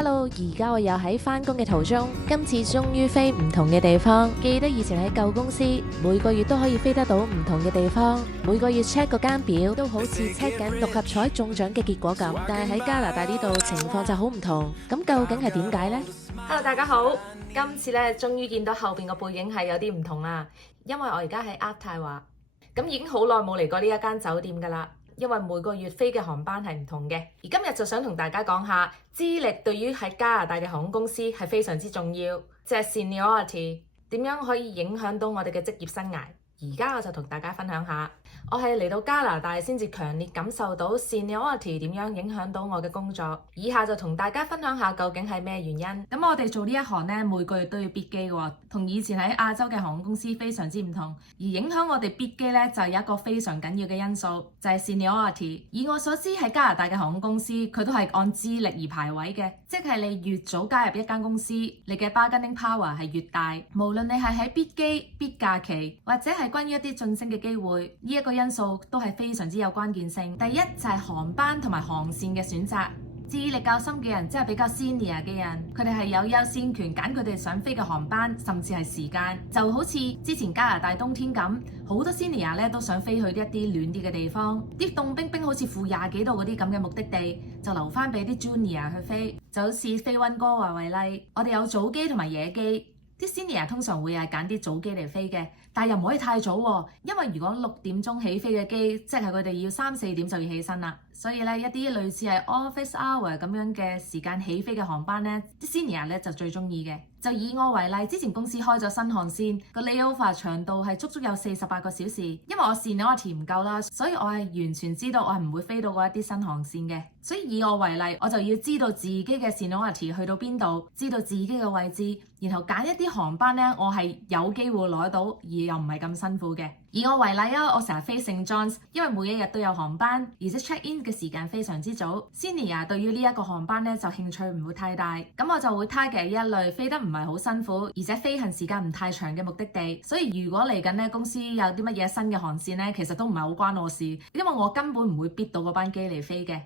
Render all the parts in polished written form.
Hello，而家我又喺返工嘅途中，今次終於飛唔同嘅地方。記得以前喺舊公司，每個月都可以飛得到唔同嘅地方，每個月 check 嗰間表都好似 check 緊六合彩中獎嘅結果咁。但係喺加拿大呢度情況就好唔同，咁究竟係點解呢？ Hello，大家好，今次咧終於見到後邊個背景係有啲唔同啦，因為我而家喺渥太華，咁已經好耐冇嚟過呢一間酒店噶啦。因為每個月飛嘅航班係唔同嘅，而今日就想同大家講下資歷對於喺加拿大嘅航空公司係非常之重要，即係 seniority 點樣可以影響到我哋嘅職業生涯。而家我就同大家分享下，我係嚟到加拿大先至強烈感受到 seniority 點樣影響到我嘅工作。以下就同大家分享下究竟係咩原因。咁我哋做呢一行呢，每個月都要 bid 機嘅，同以前喺亞洲嘅航空公司非常之唔同。而影響我哋 bid 機呢，就有一個非常緊要嘅因素，就係 seniority。以我所知喺加拿大嘅航空公司，佢都係按資歷而排位嘅，即係你越早加入一間公司，你嘅 bargaining power 係越大。無論你係喺 bid 機、bid 假期，或者係關於一啲晉升嘅機會，呢一個因素都係非常之有關鍵性。第一就係航班同埋航線嘅選擇，資歷較深嘅人，即係比較 senior 嘅人，佢哋係有優先權揀佢哋想飛嘅航班，甚至係時間。就好似之前加拿大冬天咁，好多 senior 咧都想飛去一啲暖啲嘅地方，啲凍冰冰好似負20幾度嗰啲咁嘅目的地，就留翻俾啲 junior 去飛。就好似飛溫哥華為例，我哋有早機同埋夜機。啲 senior 通常會係揀啲早機嚟飛嘅，但係又唔可以太早喎，因為如果6點鐘起飛嘅機，即係佢哋要3、4點就要起身啦。所以咧，一啲類似係 office hour 咁樣嘅時間起飛嘅航班咧，啲 senior 咧就最中意嘅。就以我為例，之前公司開咗新航線，個 layover 長度係足足有48個小時。因為我 seniority 唔夠啦，所以我係完全知道我係唔會飛到嗰一啲新航線嘅。所以以我為例，我就要知道自己嘅 seniority 去到邊度，知道自己嘅位置，然後揀一啲航班咧，我係有機會攞到，而又唔係咁辛苦嘅。以我為例啊，我成日飛聖 John's，因為每一日都有航班，而且 check in 嘅時間非常之早。Senior 對於呢一個航班咧就興趣唔會太大，咁我就會 target 一類飛得唔係好辛苦，而且飛行時間唔太長嘅目的地。所以如果嚟緊咧公司有啲乜嘢新嘅航線咧，其實都唔係好關我事，因為我根本唔會 bid 到嗰班機嚟飛嘅。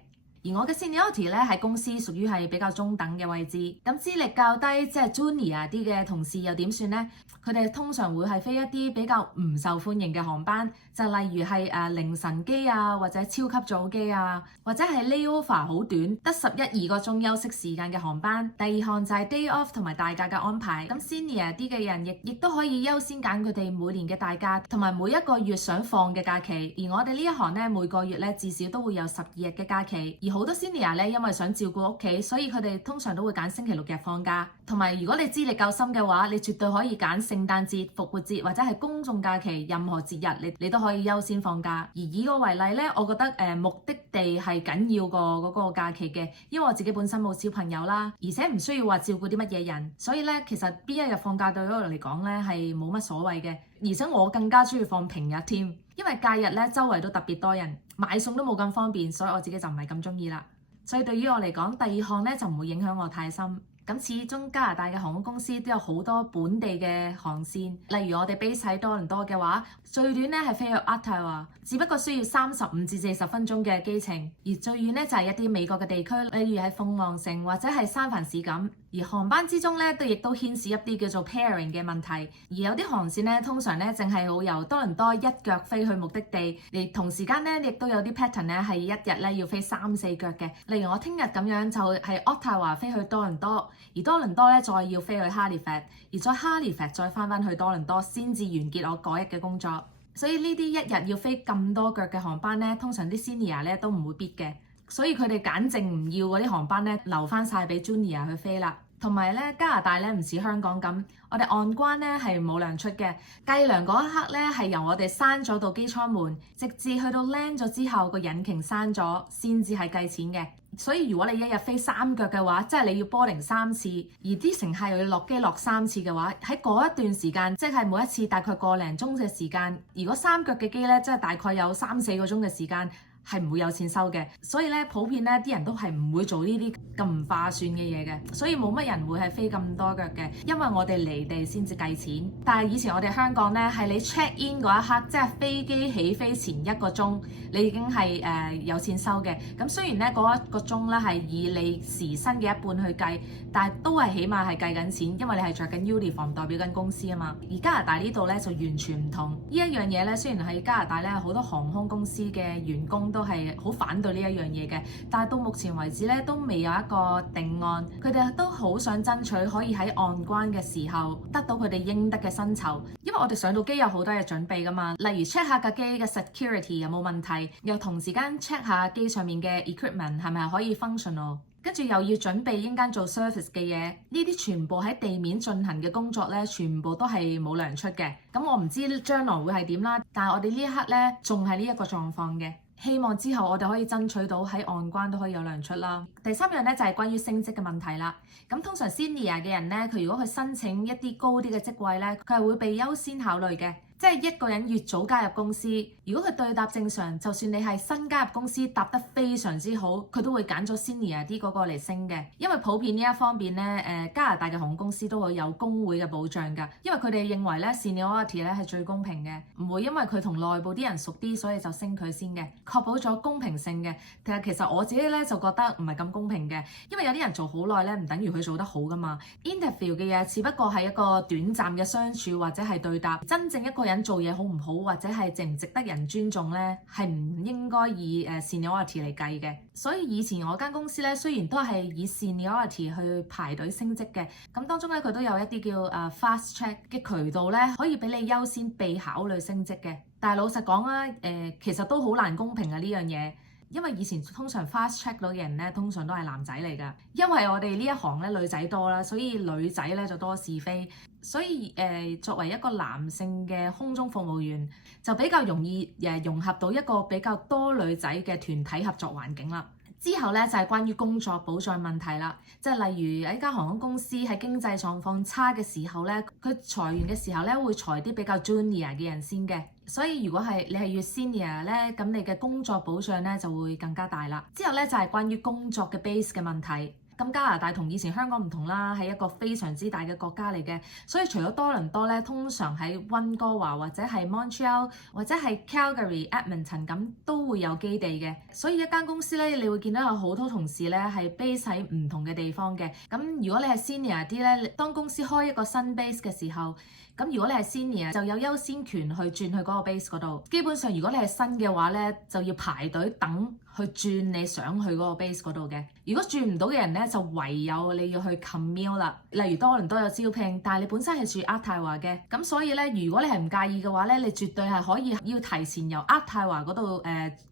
而我嘅 seniority 咧喺公司屬於係比較中等嘅位置，咁資歷較低即係 junior 啲嘅同事又點算呢？佢哋通常會係飛一啲比較唔受歡迎嘅航班，就例如係凌晨機啊，或者超級早機啊，或者係 layover 好短，得11、2個鐘休息時間嘅航班。第二項就係 day off 同埋大假嘅安排。咁 senior 啲嘅人亦都可以優先揀佢哋每年嘅大假同埋每一個月想放嘅假期。而我哋呢一行咧每個月咧至少都會有12日嘅假期。而好多 senior 咧因為想照顧屋企，所以佢哋通常都會揀星期6日放假。同埋如果你資歷夠深嘅話，你絕對可以揀聖誕節、復活節或者係公眾假期，任何節日你都可以優先放假。而以我為例咧，我覺得目的地係緊要過嗰個假期嘅，因為我自己本身冇小朋友啦，而且唔需要話照顧啲乜嘢人，所以咧其實邊一日放假對我嚟講咧係冇乜所謂嘅。而且我更加中意放平日添，因為假日咧周圍都特別多人，買餸都冇咁方便，所以我自己就唔係咁中意啦。所以對於我嚟講，第二項咧就唔會影響我太深。咁始終加拿大嘅航空公司都有好多本地嘅航線，例如我哋 base 喺多倫多嘅話，最短咧係飛去渥太華，只不過需要35至40分鐘嘅機程；而最遠咧就係一啲美國嘅地區，例如係鳳凰城或者係三藩市咁。而航班之中咧亦都牽涉一啲叫做 pairing 嘅問題，而有啲航線咧通常咧淨係好由多倫多一腳飛去目的地，而同時間咧亦都有啲 pattern 咧係一日咧要飛3、4腳嘅。例如我聽日咁樣就係渥太華飛去多倫多，而多倫多咧再要飛去哈利法，而再哈利法再翻去多倫多先至完結我嗰日嘅工作。所以呢啲一日要飛咁多腳嘅航班咧，通常啲 senior 咧都唔會 bid 嘅，所以佢哋揀剩唔要嗰啲航班咧，留翻晒俾 junior 去飛啦。同埋咧，加拿大咧唔似香港咁，我哋岸關咧係冇糧出嘅，計糧嗰一刻咧係由我哋閂咗道機艙門，直至去到 land 咗之後個引擎閂咗，先至係計錢嘅。所以如果你一日飛3腳嘅話，即係你要 boarding 3次，而啲乘客又要落機落3次嘅話，喺嗰一段時間，即係每一次大概個零鐘嘅時間。如果3腳嘅機咧，即係大概有3、4個鐘嘅時間。係唔會有錢收嘅，所以咧普遍咧啲人都係唔會做呢啲咁唔划算嘅嘢嘅，所以冇乜人會係飛咁多腳嘅，因為我哋離地先至計錢。但係以前我哋香港咧係你 check in 嗰一刻，即係飛機起飛前1個鐘，你已經係有錢收嘅。咁雖然咧嗰1個鐘咧係以你時薪嘅一半去計，但係都係起碼係計緊錢，因為你係着緊 uniform 代表緊公司啊嘛。而加拿大呢度咧就完全唔同，呢一樣嘢咧雖然喺加拿大咧好多航空公司嘅員工都係好反對呢一樣嘢嘅，但係到目前為止咧都未有一個定案。佢哋都好想爭取可以喺岸關嘅時候得到佢哋應得嘅薪酬，因為我哋上到機有好多嘢準備噶嘛，例如 check 下架機嘅 security 有冇問題，又同時間 check 下機上面嘅 equipment 係咪可以 functional， 跟住又要準備應間做 service 嘅嘢，呢啲全部喺地面進行嘅工作咧，全部都係冇糧出嘅。咁我唔知將來會係點啦，但係我哋呢一刻咧仲係呢一個狀況嘅。希望之後我哋可以爭取到喺岸關都可以有糧出啦。第3樣咧就係關於升職嘅問題啦。咁通常 senior 嘅人咧，佢如果去申請一啲高啲嘅職位咧，佢係會被優先考慮嘅。即係一個人越早加入公司，如果佢對答正常，就算你係新加入公司答得非常之好，佢都會揀咗 senior 啲嗰個嚟升嘅。因為普遍呢一方面咧，加拿大嘅航空公司都會有工會嘅保障㗎。因為佢哋認為咧 seniority 咧係最公平嘅，唔會因為佢同內部啲人熟啲，所以就升佢先嘅，確保咗公平性嘅。其實我自己咧就覺得唔係咁公平嘅，因為有啲人做好耐咧，唔等於佢做得好㗎嘛。Interview 嘅嘢只不過係一個短暫嘅相處或者係對答，真正一個人做嘢好唔好或者係值唔值得人尊重咧，係唔應該以seniority 嚟計嘅。所以以前我間公司咧，雖然都係以 seniority 去排隊升職嘅，咁當中咧佢都有一啲叫fast track 嘅渠道咧，可以俾你優先被考慮升職嘅。但係老實講啊，其實都好難公平啊呢樣嘢。因為以前通常 fast track 到嘅人咧，通常都係男仔嚟㗎。因為我哋呢一行咧女仔多啦，所以女仔咧就多是非。所以作為一個男性嘅空中服務員，就比較容易融合到一個比較多女仔嘅團體合作環境啦。之後咧就係關於工作保障問題啦，即係例如喺間航空公司喺經濟狀況差嘅時候咧，佢裁員嘅時候咧會裁啲比較 junior 嘅人先嘅。所以如果係你係越 senior 咧，咁你嘅工作保障咧就會更加大啦。之後咧就係關於工作嘅 base 嘅問題。咁加拿大同以前香港唔同啦，係一個非常之大嘅國家嚟嘅，所以除咗多倫多咧，通常喺溫哥華或者係 Montreal 或者係 Calgary、Edmonton 咁都會有基地嘅。所以一間公司咧，你會見到有好多同事咧係 base 喺唔同嘅地方嘅。咁如果你係 senior 啲咧，當公司開一個新 base 嘅時候，咁如果你係 senior 就有優先權去轉去嗰個 base 嗰度。基本上如果你係新嘅話咧，就要排隊等去轉你想去嗰個 base 嗰度嘅。如果轉唔到嘅人咧，就唯有你要去 commute 啦。例如多倫多有招聘，但係你本身係住渥太華嘅，咁所以咧，如果你係唔介意嘅話咧，你絕對係可以要提前由渥太華嗰度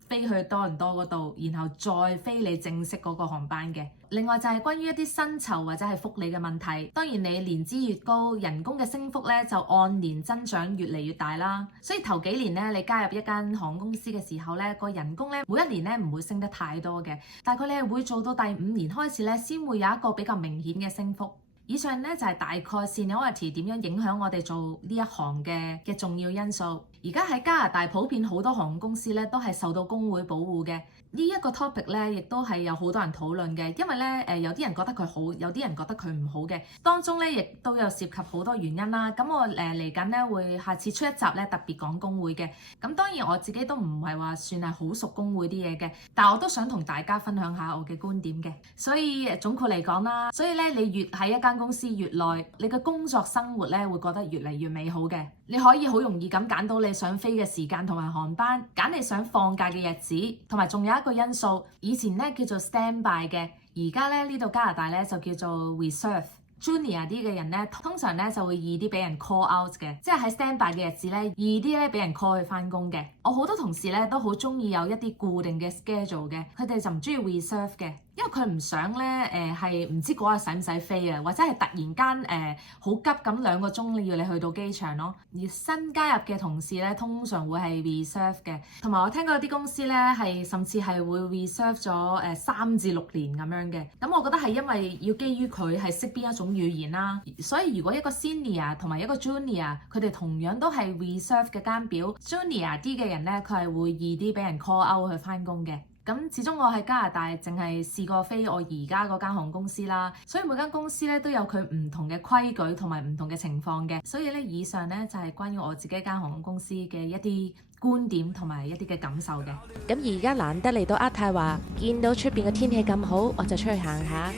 飛去多倫多嗰度，然後再飛你正式嗰個航班嘅。另外就係關於一啲薪酬或者係福利嘅問題。當然你年資越高，人工嘅升幅咧就按年增長越嚟越大啦。所以頭幾年咧，你加入一間航空公司嘅時候咧，個人工咧每一年咧唔會升得太多嘅，大概你係會做到第5年開始咧，先會有一個比較明顯嘅升幅。以上咧就係大概 seniority 點樣影響我哋做呢一行嘅重要因素。而家喺加拿大普遍好多航空公司咧都係受到工會保護嘅。呢一個 topic 咧，亦都係有好多人討論嘅，因為咧有啲人覺得佢好，有啲人覺得佢唔好嘅，當中咧亦都有涉及好多原因啦。咁我嚟緊咧會下次出一集咧特別講工會嘅。咁當然我自己都唔係話算係好熟工會啲嘢嘅，但係我都想同大家分享下我嘅觀點嘅。所以總括嚟講啦，所以咧你越喺一間公司越耐，你嘅工作生活咧會覺得越嚟越美好嘅。你可以好容易咁揀到你想飛嘅時間同埋航班，揀你想放假嘅日子，同埋仲有一個因素，以前咧叫做 standby 嘅，而家咧呢度加拿大咧就叫做 reserve。Junior 啲嘅人咧，通常咧就會易啲俾人 call out 嘅，即係喺 standby 嘅日子咧，易啲咧俾人 call 去返工嘅。我好多同事咧都好中意有一啲固定嘅 schedule 嘅，佢哋就唔中意 reserve 嘅，因為佢唔想咧係唔知嗰日使唔使飛啊，或者係突然間好急咁2個鐘要你去到機場咯。而新加入嘅同事咧通常會係 reserve 嘅，同埋我聽過有啲公司咧係甚至係會 reserve 咗3至6年咁樣嘅。咁我覺得係因為要基於佢係識邊一種語言啦，所以如果一個 senior 同埋一個 junior 佢哋同樣都係 reserve 嘅間表 junior 啲嘅人咧，佢係會易啲俾人 call out 去返工嘅。咁始終我喺加拿大淨係試過飛我而家嗰間航空公司啦，所以每間公司咧都有佢唔同嘅規矩同埋唔同嘅情況嘅。所以咧以上咧就係關於我自己間航空公司嘅一啲觀點同埋一啲嘅感受嘅。咁而家難得嚟到渥太華，見到出邊嘅天氣咁好，我就出去行下。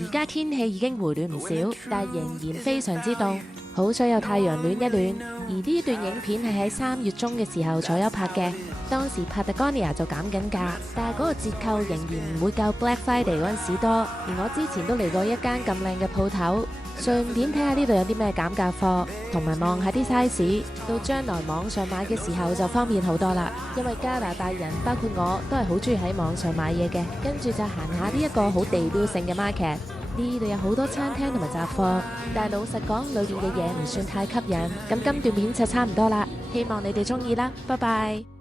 而家天氣已經回暖唔少，但係仍然非常之凍。好彩有太陽暖一暖。而呢段影片係喺3月中嘅時候左右拍嘅，當時 Patagonia 就減緊價，但係嗰個折扣仍然唔會夠 Black Friday 嗰陣時多。而我之前都嚟過一間咁靚嘅鋪頭，順便睇下呢度有啲咩減價貨，同埋望下啲 size。到將來網上買嘅時候就方便好多啦，因為加拿大人包括我都係好中意喺網上買嘢嘅。跟住就行下呢一個好地標性嘅 market。呢度有好多餐廳同埋雜貨，但係老實講，裏面嘅嘢唔算太吸引。咁今段片就差唔多啦，希望你哋中意啦，拜拜。